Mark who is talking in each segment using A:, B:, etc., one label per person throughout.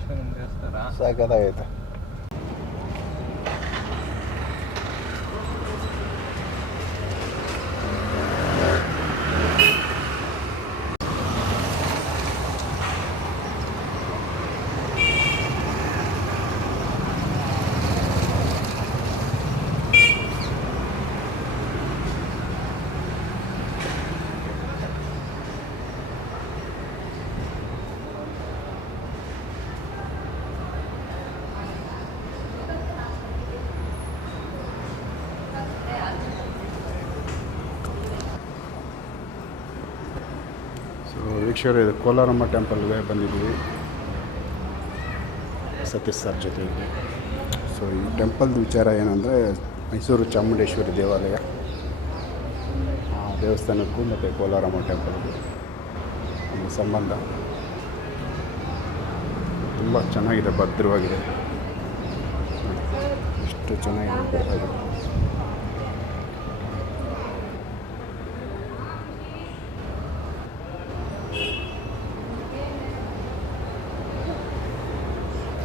A: ಮಲ್ಲೇಶ್ವರಂ
B: ಇದು ಕೋಲಾರಮ್ಮ ಟೆಂಪಲ್ಗೆ ಬಂದಿದ್ವಿ. ಸತೀಶ್ ಸರ್ ಜೊತೆಗೆ. ಸೊ ಈ ಟೆಂಪಲ್ದು ವಿಚಾರ ಏನಂದರೆ ಮೈಸೂರು ಚಾಮುಂಡೇಶ್ವರಿ ದೇವಾಲಯ. ಆ ದೇವಸ್ಥಾನಕ್ಕೂ ಮತ್ತು ಕೋಲಾರಮ್ಮ ಟೆಂಪಲ್ಗೂ ಒಂದು ಸಂಬಂಧ. ತುಂಬ ಚೆನ್ನಾಗಿದೆ, ಭದ್ರವಾಗಿದೆ. ಎಷ್ಟು ಚೆನ್ನಾಗಿದೆ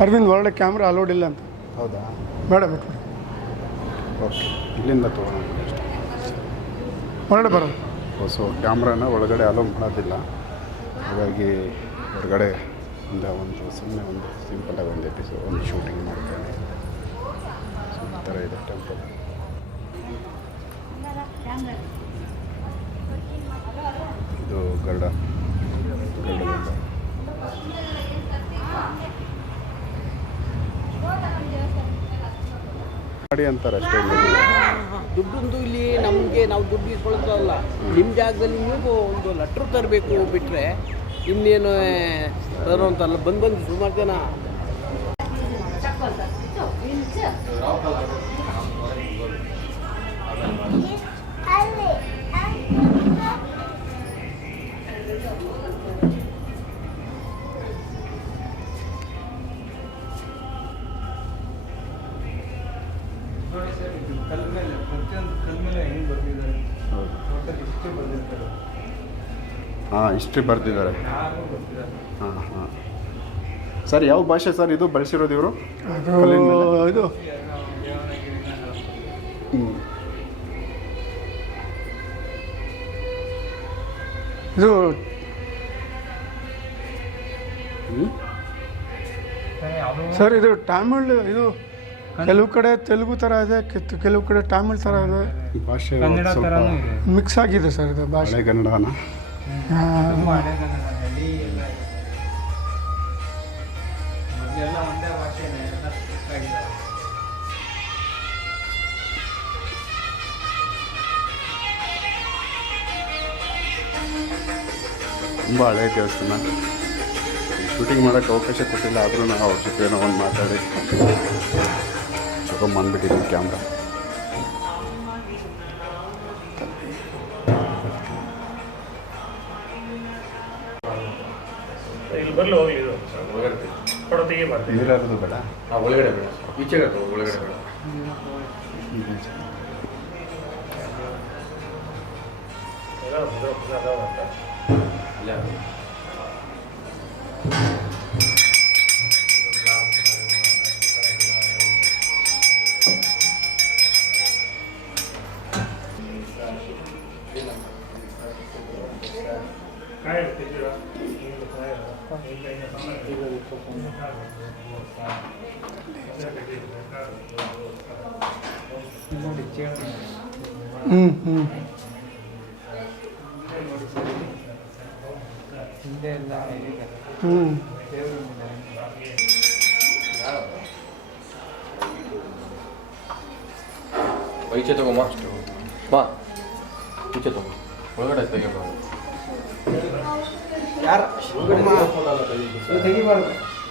C: ಅರವಿಂದ್ ಒಳ್ಳೆ ಕ್ಯಾಮ್ರಾ ಅಲೋಡ್ ಇಲ್ಲ ಅಂತ.
B: ಹೌದಾ?
C: ಬೇಡ ಬಿಟ್ಟು
B: ಓಕೆ. ಇಲ್ಲಿಂದ ತೊಗೊಳೋಣ
C: ಹೊರಗಡೆ ಬರೋದು.
B: ಸೊ ಕ್ಯಾಮ್ರಾನ ಒಳಗಡೆ ಅಲೋ ಮಾಡೋದಿಲ್ಲ. ಹಾಗಾಗಿ ಹೊರಗಡೆ ಒಂದು ಒಂದು ಸುಮ್ಮನೆ ಒಂದು ಸಿಂಪಲಾಗಿ ಒಂದು ಎಪಿಸೋಡ್ ಒಂದು ಶೂಟಿಂಗ್ ಮಾಡ್ತೇನೆ. ಸೊ ಈ ಥರ ಇದೆ ಟೆಂಪಲ್ ಇದು ಗರ್ಡ ಗರುಡ. ಗಾಡಿ ಅಂತಾರೆ ಅಷ್ಟೇ ಇಲ್ಲಿ.
D: ದುಡ್ಡೊಂದು ಇಲ್ಲಿ ನಮಗೆ ನಾವು ದುಡ್ಡು ಇಸ್ಕೊಳ್ಳೋದಲ್ಲ ನಿಮ್ಮ ಜಾಗದಲ್ಲಿ ನೀವು ಒಂದು ಲೆಟ್ರ್ ತರಬೇಕು ಬಿಟ್ಟರೆ ಇನ್ನೇನು ತರೋಂತಲ್ಲ. ಬಂದು ಬಂದು ಸುಮಾರು ಜನ
A: ಪ್ರತಿಯೊಂದು ಹೆಂಗೆ ಬರ್ತಿದ್ದಾರೆ ಟೋಟಲ್ ಇಷ್ಟೇ ಬರ್ದಿರ್ತಾರೆ.
B: ಹಾಂ ಹಿಸ್ಟ್ರಿ ಬರ್ತಿದ್ದಾರೆ ಹಾಂ ಹಾಂ. ಸರ್ ಯಾವ ಭಾಷೆ ಸರ್ ಇದು ಬಳಸಿರೋದು ಇವರು?
C: ಇದು.
B: ಹ್ಞೂ
C: ಇದು ಸರ್ ಇದು ತಮಿಳ್ ಇದು ಕೆಲವು ಕಡೆ ತೆಲುಗು ಥರ ಇದೆ ಕೆಲವು ಕಡೆ ತಮಿಳ್ ಥರ ಇದೆ.
B: ಭಾಷೆ
A: ಕನ್ನಡ ಥರನೂ ಇದೆ.
C: ಮಿಕ್ಸ್ ಆಗಿದೆ ಸರ್ ಇದು ಭಾಷೆ.
B: ಕನ್ನಡನ.
A: ತುಂಬ ಹಳೆ ಕನ್ನಡದಲ್ಲಿ ಎಲ್ಲ ಇದೆ. ಮೊದಲೆಲ್ಲ ಒಂದೇ ಭಾಷೆನೇ ಎಲ್ಲ split ಆಗಿದ್ದಾರೆ
B: ತುಂಬ ಹಳೆ ದೇವಸ್ಥಾನ. ಶೂಟಿಂಗ್ ಮಾಡೋಕ್ಕೆ ಅವಕಾಶ ಕೊಟ್ಟಿಲ್ಲ ಆದರೂ ನಾವು ಅವ್ರ ಜೊತೆ ಏನೋ ಒಂದು ಮಾತಾಡಿ. ತಗೊಂಬಂದ್ಬಿಟ್ಟಿದ್ದೀನಿ ಕ್ಯಾಮ್ರಾ
E: ಇಲ್ಲಿ ಬರ್ಲಿ ಹೋಗ್ಲಿ ಇದು ಕೊಡತಿಗೆ ಬರ್ತೀವಿ
B: ನೀರಾರದು ಬೇಡ
F: ಒಳಗಡೆ ಬೇಡ ಈಚೆಗೆ ಅಥವಾ ಒಳಗಡೆ ಬೇಡ
E: ಎಲ್ಲ ಭದ್ರ ಭದ್ರ ಅದಾವ ಅಂತ
F: ಇಲ್ಲ
E: ಸಾಮಾನ್ಯ
A: ನೋಡಿ ಚೇಳು
C: ಹ್ಞೂ ಹ್ಞೂ
A: ನೋಡಿ ಸರ್ ಇಲ್ಲಿ. ಹಿಂದೆ ಎಲ್ಲ ಇದೆ
C: ಹ್ಞೂ
A: ದೇವರು
F: ಈಚೆ ತಗೊಂಬ ಬಾ ಈಚೆ ತಗೋ ಒಳಗಡೆ ತೆಗೆಬ
D: ಯಾರ
A: ತೆಗಿಬಾರ್ದು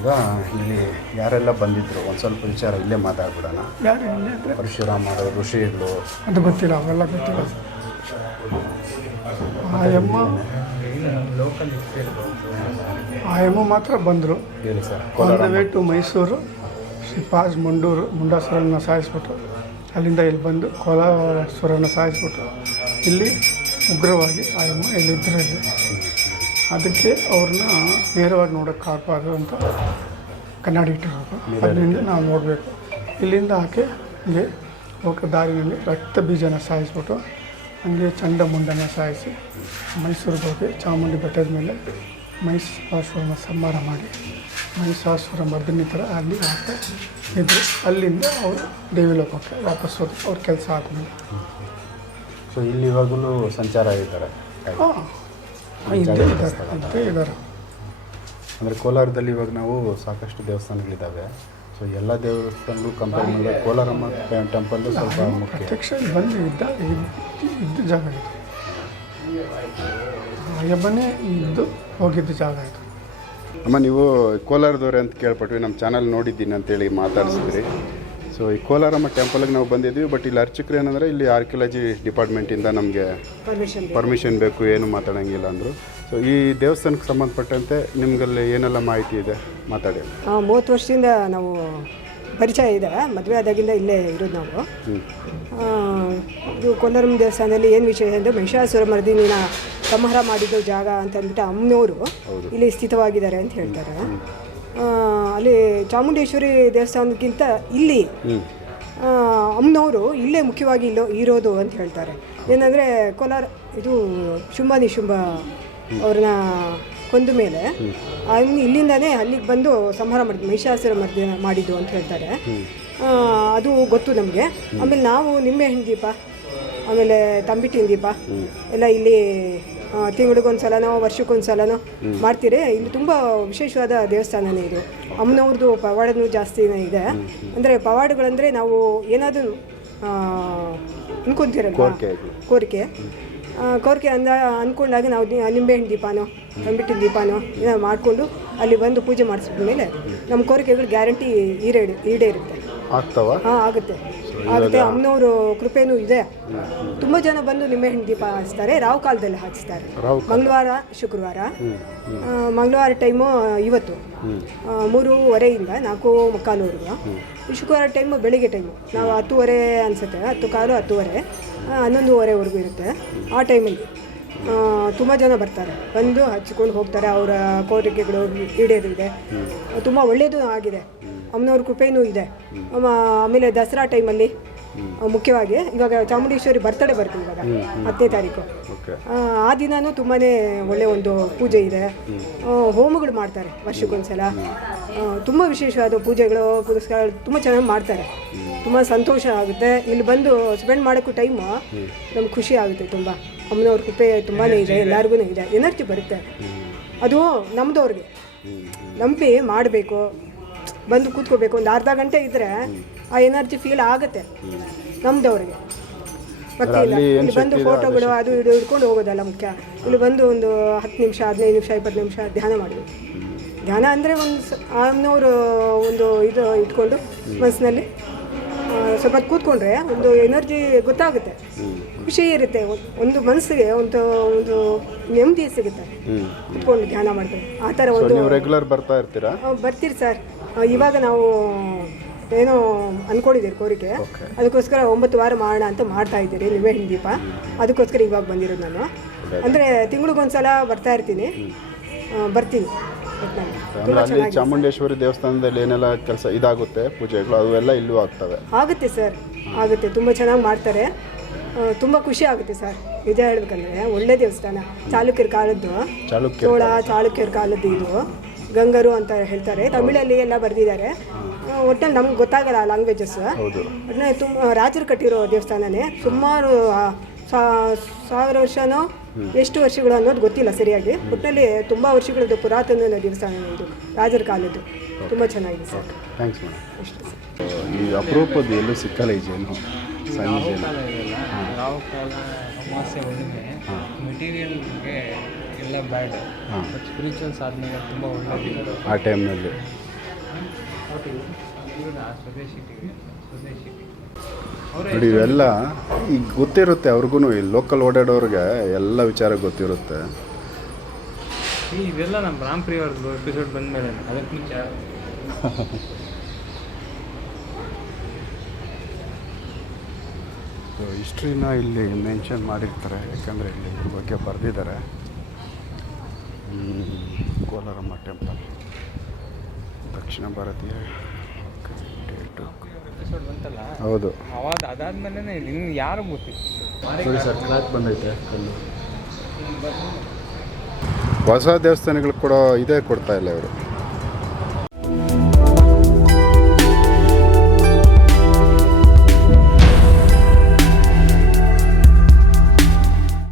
B: ಈಗ ಇಲ್ಲಿ ಯಾರೆಲ್ಲ ಬಂದಿದ್ರು? ಒಂದು ಸ್ವಲ್ಪ ವಿಚಾರ ಇಲ್ಲೇ ಮಾತಾಡ್ಬಿಡೋಣ.
C: ಯಾರು ಋಷಿ ಅಂದರೆ?
B: ಪರಶುರಾಮ ಋಷಿಗಳು.
C: ಅದು ಗೊತ್ತಿಲ್ಲ ಅವೆಲ್ಲ ಗೊತ್ತಿಲ್ಲ. ಆ
A: ಎಮ್ಮ
C: ಆ ಯಮ್ಮ ಮಾತ್ರ ಬಂದರು.
B: ಹೇಳಿ sir
C: on
B: Kolar
C: the way to Mysuru ಶ್ರೀಪಾಜ್ ಮುಂಡೂರು ಮುಂಡಾಸುರನ್ನ ಸಾಯಿಸ್ಬಿಟ್ಟು ಅಲ್ಲಿಂದ ಇಲ್ಲಿ ಬಂದು ಕೋಲಾಸುರನ್ನ ಸಾಯಿಸ್ಬಿಟ್ಟು ಇಲ್ಲಿ ಉಗ್ರವಾಗಿ ಆ ಎಮ್ಮ ಇಲ್ಲಿದ್ದರು ಇಲ್ಲಿ. ಅದಕ್ಕೆ ಅವ್ರನ್ನ ನೇರವಾಗಿ ನೋಡೋಕ್ಕಾಗಬಾರ್ದು ಅಂತ ಕನ್ನಡಿ ಇಟ್ಟಿರೋದು. ಅದರಿಂದ ನಾವು ನೋಡಬೇಕು. ಇಲ್ಲಿಂದ ಆಕೆ ಹಂಗೆ ಹೋಗೋ ದಾರಿನಲ್ಲಿ ರಕ್ತ ಬೀಜನ ಸಾಯಿಸ್ಬಿಟ್ಟು ಹಂಗೆ ಚಂಡ ಮುಂಡನ ಸಾಯಿಸಿ ಮೈಸೂರಿಗೆ ಹೋಗಿ ಚಾಮುಂಡಿ ಬೆಟ್ಟದ ಮೇಲೆ ಮಹಿಷಾಸುರನ ಸಂಹಾರ ಮಾಡಿ ಮಹಿಷಾಸುರ ಮರ್ದಿನಿ ಥರ ಅಲ್ಲಿ ಆಕೆ ಇದ್ದರು ಅಲ್ಲಿಂದ ಅವರು ದೇವಿಲೋಕಕ್ಕೆ ವಾಪಸ್ ಹೋದ್ರು. ಅವ್ರ ಕೆಲಸ ಆದಮೇಲೆ.
B: ಸೊ ಇಲ್ಲಿ ಇವಾಗಲೂ ಸಂಚಾರ ಆಗಿದ್ದಾರೆ
C: ಹಾಂ. ಇದ್ದೇ ಇದ್ದಾರೆ
B: ಅಂದರೆ ಕೋಲಾರದಲ್ಲಿ ಇವಾಗ ನಾವು ಸಾಕಷ್ಟು ದೇವಸ್ಥಾನಗಳಿದ್ದಾವೆ ಸೊ ಎಲ್ಲ ದೇವಸ್ಥಾನಗಳು ಕಂಪೇರ್ ಮಾಡಿದ್ರೆ ಕೋಲಾರಮ್ಮ ಟೆಂಪಲ್ ಸ್ವಲ್ಪ ಮುಖ್ಯ.
C: ಪ್ರತ್ಯಕ್ಷ ಇಲ್ಲಿ ಬಂದು ಇದ್ದ ಇದ್ದ- ಇದ್ದ ಜಾಗ ಇದು. ಅಯ್ಯಬ್ಬನೇ ಇದ್ದು ಹೋಗಿದ್ದ ಜಾಗ ಇದು.
B: ಅಮ್ಮ ನೀವು ಕೋಲಾರದವ್ರೆ ಅಂತ ಕೇಳ್ಪಟ್ವಿ. ನಮ್ಮ ಚಾನಲ್ ನೋಡಿದ್ದೀನಿ ಅಂತೇಳಿ ಮಾತಾಡಿಸಿದ್ರಿ. ಸೊ ಈ ಕೋಲಾರಮ್ಮ ಟೆಂಪಲ್ಗೆ ನಾವು ಬಂದಿದ್ವಿ ಬಟ್ ಇಲ್ಲಿ ಅರ್ಚಕರು ಏನಂದರೆ ಇಲ್ಲಿ ಆರ್ಕಿಯಾಲಜಿ ಡಿಪಾರ್ಟ್ಮೆಂಟಿಂದ ನಮಗೆ ಪರ್ಮಿಷನ್ ಬೇಕು. ಏನು ಮಾತಾಡೋಂಗಿಲ್ಲ ಅಂದರು. ಸೊ ಈ ದೇವಸ್ಥಾನಕ್ಕೆ ಸಂಬಂಧಪಟ್ಟಂತೆ ನಿಮ್ಗಲ್ಲಿ ಏನೆಲ್ಲ ಮಾಹಿತಿ ಇದೆ? ಮಾತಾಡಿ.
G: ಮೂವತ್ತು ವರ್ಷದಿಂದ ನಾವು ಪರಿಚಯ ಇದೆ ಮದುವೆ ಆದಾಗಿಂದ ಇಲ್ಲೇ ಇರೋದು ನಾವು. ಇದು ಕೋಲಾರಮ್ಮ ದೇವಸ್ಥಾನದಲ್ಲಿ ಏನು ವಿಷಯ ಅಂದರೆ ಮಹಿಷಾಸುರ ಮರ್ದಿನ ಸಂಹಾರ ಮಾಡಿದ್ದು ಜಾಗ ಅಂತ ಅಂದ್ಬಿಟ್ಟು ಅಮ್ಮನವರು ಇಲ್ಲಿ ಸ್ಥಿತವಾಗಿದ್ದಾರೆ ಅಂತ ಹೇಳ್ತಾರೆ. ಅಲ್ಲಿ ಚಾಮುಂಡೇಶ್ವರಿ ದೇವಸ್ಥಾನಕ್ಕಿಂತ ಇಲ್ಲಿ ಅಮ್ಮನವರು ಇಲ್ಲೇ ಮುಖ್ಯವಾಗಿ ಇಲ್ಲೋ ಇರೋದು ಅಂತ ಹೇಳ್ತಾರೆ. ಏನಂದರೆ ಕೋಲಾರ ಇದು ಶುಂಭ ನಿಶುಂಭ ಅವ್ರನ್ನ ಕೊಂದ ಮೇಲೆ ಅಲ್ಲಿ ಇಲ್ಲಿಂದನೇ ಅಲ್ಲಿಗೆ ಬಂದು ಸಂಹಾರ ಮಾಡಿದ್ದು ಮಹಿಷಾಸುರ ಮಧ್ಯ ಮಾಡಿದ್ದು ಅಂತ ಹೇಳ್ತಾರೆ. ಅದು ಗೊತ್ತು ನಮಗೆ. ಆಮೇಲೆ ನಾವು ನಿಂಬೆಹಣ್ಣು ದೀಪ ಆಮೇಲೆ ತಂಬಿಟ್ಟಿನ ದೀಪ ಎಲ್ಲ ಇಲ್ಲಿ ತಿಂಗಳಿಗೊಂದು ಸಲನೋ ವರ್ಷಕ್ಕೊಂದು ಸಲನೋ ಮಾಡ್ತೀರಿ. ಇಲ್ಲಿ ತುಂಬ ವಿಶೇಷವಾದ ದೇವಸ್ಥಾನನೇ ಇದು. ಅಮ್ಮನವ್ರದ್ದು ಪವಾಡನೂ ಜಾಸ್ತಿನೇ ಇದೆ. ಅಂದರೆ ಪವಾಡಗಳಂದರೆ ನಾವು ಏನಾದರೂ
B: ಅನ್ಕೊಂತೀರ.
G: ಕೋರಿಕೆ ಕೋರಿಕೆ. ಅಂದ ಅಂದ್ಕೊಂಡಾಗ ನಾವು ನಿಂಬೆಹಣ್ಣು ದೀಪನೋ ತಂಬಿಟ್ಟಿನ ದೀಪನೋ ಏನಾದ್ರು ಮಾಡಿಕೊಂಡು ಅಲ್ಲಿ ಬಂದು ಪೂಜೆ ಮಾಡಿಸಿದ್ಮೇಲೆ ನಮ್ಮ ಕೋರಿಕೆಗಳು ಗ್ಯಾರಂಟಿ ಈಡೇ ಈಡೇರುತ್ತೆ.
B: ಆಗ್ತಾವ?
G: ಹಾಂ ಆಗುತ್ತೆ. ಆಗುತ್ತೆ ಅಮ್ಮನವರು ಕೃಪೆನೂ ಇದೆ. ತುಂಬ ಜನ ಬಂದು ನಿಂಬೆಹಣ್ಣು ದೀಪ ಹಚ್ತಾರೆ ರಾವ್ ಕಾಲದಲ್ಲಿ ಹಚ್ತಾರೆ ಮಂಗಳವಾರ ಶುಕ್ರವಾರ. ಮಂಗಳವಾರ ಟೈಮು ಇವತ್ತು. ಮೂರುವರೆಯಿಂದ ನಾಲ್ಕು ಮುಕ್ಕಾಲುವರೆಗೂ. ಶುಕ್ರವಾರ ಟೈಮು ಬೆಳಿಗ್ಗೆ ಟೈಮು. ನಾವು ಹತ್ತುವರೆ ಅನಿಸುತ್ತೆ ಹತ್ತು ಕಾಲು ಹತ್ತುವರೆ ಹನ್ನೊಂದುವರೆವರೆಗೂ ಇರುತ್ತೆ ಆ ಟೈಮಲ್ಲಿ. ತುಂಬ ಜನ ಬರ್ತಾರೆ ಬಂದು ಹಚ್ಕೊಂಡು ಹೋಗ್ತಾರೆ ಅವರ ಕೋರಿಕೆಗಳು ಈಡೇರಿದೆ. ತುಂಬ ಒಳ್ಳೆಯದು ಆಗಿದೆ. ಅಮ್ಮನವ್ರ ಕೃಪೆಯೂ ಇದೆ. ಆಮ- ಆಮೇಲೆ ದಸರಾ ಟೈಮಲ್ಲಿ ಮುಖ್ಯವಾಗಿ ಇವಾಗ ಚಾಮುಂಡೇಶ್ವರಿ ಬರ್ತಡೇ ಬರ್ತೀವಿ ಇವಾಗ ಹತ್ತನೇ ತಾರೀಕು. ಆ, ದಿನವೂ ದಿನನೂ ತುಂಬಾ ಒಳ್ಳೆ ಒಂದು ಪೂಜೆ ಇದೆ. ಹೋಮಗಳು ಮಾಡ್ತಾರೆ ವರ್ಷಕ್ಕೊಂದ್ಸಲ. ತುಂಬ ವಿಶೇಷವಾದ ಪೂಜೆಗಳು ಪುರಸ್ಕಾರ ತುಂಬ ಚೆನ್ನಾಗಿ ಮಾಡ್ತಾರೆ. ತುಂಬ ಸಂತೋಷ ಆಗುತ್ತೆ. ಇಲ್ಲಿ ಬಂದು ಸ್ಪೆಂಡ್ ಮಾಡೋಕ್ಕೂ ಟೈಮು ನಮ್ಗೆ ಖುಷಿ ಆಗುತ್ತೆ ತುಂಬ. ಅಮ್ಮನವ್ರ ಕೃಪೆ ತುಂಬಾ ಇದೆ ಎಲ್ಲರಿಗೂ ಇದೆ. ಎನರ್ಜಿ ಬರುತ್ತೆ. ಅದು ನಮ್ಮದವ್ರಿಗೆ ನಂಬಿ ಮಾಡಬೇಕು. ಬಂದು ಕೂತ್ಕೋಬೇಕು. ಒಂದು ಅರ್ಧ ಗಂಟೆ ಇದ್ದರೆ ಆ ಎನರ್ಜಿ ಫೀಲ್ ಆಗುತ್ತೆ ನಮ್ದವ್ರಿಗೆ. ಮತ್ತೆ ಇಲ್ಲ ಬಂದು ಫೋಟೋಗಳು ಅದು ಇದು ಹಿಡ್ಕೊಂಡು ಹೋಗೋದಲ್ಲ ಮುಖ್ಯ. ಇಲ್ಲಿ ಬಂದು ಒಂದು ಹತ್ತು ನಿಮಿಷ ಹದಿನೈದು ನಿಮಿಷ ಇಪ್ಪತ್ತು ನಿಮಿಷ ಧ್ಯಾನ ಮಾಡಿದ್ವಿ ಧ್ಯಾನ ಅಂದರೆ ಒಂದು ಅನ್ನೋರು ಒಂದು ಇದು ಇಟ್ಕೊಂಡು ಮನಸ್ಸಿನಲ್ಲಿ ಸ್ವಲ್ಪ ಕೂತ್ಕೊಂಡ್ರೆ ಒಂದು ಎನರ್ಜಿ ಗೊತ್ತಾಗುತ್ತೆ. ಖುಷಿ ಇರುತ್ತೆ. ಒಂದು ಮನಸ್ಸಿಗೆ ಒಂದು ಒಂದು ನೆಮ್ಮದಿ ಸಿಗುತ್ತೆ. ಕೂತ್ಕೊಂಡು ಧ್ಯಾನ ಮಾಡ್ಬೇಕು. ಆ ಥರ ಒಂದು
B: ರೆಗ್ಯುಲರ್ ಬರ್ತಾ ಇರ್ತೀರಾ?
G: ಬರ್ತೀರಿ ಸರ್. ಇವಾಗ ನಾವು ಏನೋ ಅಂದ್ಕೊಂಡಿದ್ದೀರಿ ಕೋರಿಕೆ. ಅದಕ್ಕೋಸ್ಕರ ಒಂಬತ್ತು ವಾರ ಮಾಡೋಣ ಅಂತ ಮಾಡ್ತಾ ಇದ್ದೀರಿ ನಿಮ್ಮೇ ಹಿಂದೀಪ. ಅದಕ್ಕೋಸ್ಕರ ಇವಾಗ ಬಂದಿರೋದು ನಾನು. ಅಂದರೆ ತಿಂಗಳಿಗೊಂದ್ಸಲ ಬರ್ತಾ ಇರ್ತೀನಿ. ಬರ್ತೀನಿ.
B: ಅಲ್ಲಿ ಚಾಮುಂಡೇಶ್ವರಿ ದೇವಸ್ಥಾನದಲ್ಲಿ ಏನೆಲ್ಲ ಕೆಲಸ ಇದಾಗುತ್ತೆ ಪೂಜೆಗಳು ಅವೆಲ್ಲ ಇಲ್ಲೂ ಆಗ್ತವೆ?
G: ಆಗುತ್ತೆ ಸರ್. ಆಗುತ್ತೆ. ತುಂಬ ಚೆನ್ನಾಗಿ ಮಾಡ್ತಾರೆ. ತುಂಬ ಖುಷಿ ಆಗುತ್ತೆ ಸರ್. ನಿಜ ಹೇಳ್ಬೇಕಂದ್ರೆ ಒಳ್ಳೆ ದೇವಸ್ಥಾನ. ಚಾಲುಕ್ಯರ ಕಾಲದ್ದು. ಚೋಳ ಚಾಲುಕ್ಯರ ಕಾಲದ್ದು ಇದು. ಗಂಗರು ಅಂತ ಹೇಳ್ತಾರೆ. ತಮಿಳಲ್ಲಿ ಎಲ್ಲ ಬರೆದಿದ್ದಾರೆ. ಒಟ್ಟಲ್ಲಿ ನಮ್ಗೆ ಗೊತ್ತಾಗಲ್ಲ ಲ್ಯಾಂಗ್ವೇಜಸ್
B: ಹೌದು.
G: ಒಟ್ಟಿನಲ್ಲಿ ತುಂಬ ರಾಜರು ಕಟ್ಟಿರೋ ದೇವಸ್ಥಾನನೇ. ಸುಮಾರು ಆ, ಸಾ- ಸಾವಿರ ವರ್ಷನೋ ಎಷ್ಟು ವರ್ಷಗಳು ಅನ್ನೋದು ಗೊತ್ತಿಲ್ಲ ಸರಿಯಾಗಿ. ಒಟ್ಟಿನಲ್ಲಿ ತುಂಬ ವರ್ಷಗಳದ್ದು ಪುರಾತನ ದೇವಸ್ಥಾನ ಇದು ರಾಜರ ಕಾಲದ್ದು. ತುಂಬ ಚೆನ್ನಾಗಿದೆ ಸರ್.
B: ಥ್ಯಾಂಕ್ಸ್ ಮೇಡಮ್
G: ಅಷ್ಟೇ ಸರ್.
B: ಈ ಅಪರೂಪದ ಎಲ್ಲೂ ಸಿಕ್ಕಲ್ಲ ಈ ಜೇನು? ಯಾವ
A: ಕಾಲ ಅಮಾವಾಸ್ಯೆ ಮೆಟೀರಿಯಲ್ಗೆ ಎಲ್ಲ ಬ್ಯಾಡ್.
B: ಹಾಂ.
A: ಬಟ್ ಸ್ಪಿರಿಚುವಲ್ ಸಾಧನೆಗೆ ತುಂಬ ಒಳ್ಳೆಯದಿದ್ದಾರೆ
B: ಆ ಟೈಮ್ನಲ್ಲಿ.
A: ಇವ್ರನ್ನ ಸ್ವದೇಶಿಟಿಗೆ ಸ್ವದೇಶಿಟಿ ಅವರೇ
B: ನೋಡಿ ಇವೆಲ್ಲ ಈಗ ಗೊತ್ತಿರುತ್ತೆ ಅವ್ರಿಗೂ ಈ ಲೋಕಲ್ ಓಡಾಡೋರಿಗೆ ಎಲ್ಲ ವಿಚಾರ ಗೊತ್ತಿರುತ್ತೆ.
A: ಈ ಇದೆಲ್ಲ ನಮ್ಮ ರಾಮ್ ಪ್ರಿಯ ಅವ್ರದ್ದು ಎಪಿಸೋಡ್ ಬಂದಮೇಲೆ ಅದಕ್ಕೆ ಮುಂಚೆ.
B: ಹಿಸ್ಟ್ರಿನ ಇಲ್ಲಿ ಮೆನ್ಷನ್ ಮಾಡಿರ್ತಾರೆ ಯಾಕಂದರೆ ಇಲ್ಲಿ ಇದ್ರ ಬಗ್ಗೆ ಬರೆದಿದ್ದಾರೆ. ಕೋಲಾರಮ್ಮ ಟೆಂಪಲ್ ದಕ್ಷಿಣ ಭಾರತೀಯ ಹೌದು.
A: ಅವಾಗ ಅದಾದ್ಮೇಲೆ ಇನ್ನು ಯಾರು ಗೊತ್ತಿತ್ತು
B: ಸರಿ ಸರ್ ಕ್ಲಾಕ್ ಬಂದೈತೆ ಕಲ್ಲು ಹೊಸ ದೇವಸ್ಥಾನಗಳು ಕೂಡ ಇದೇ ಕೊಡ್ತಾ ಇಲ್ಲ ಇವರು.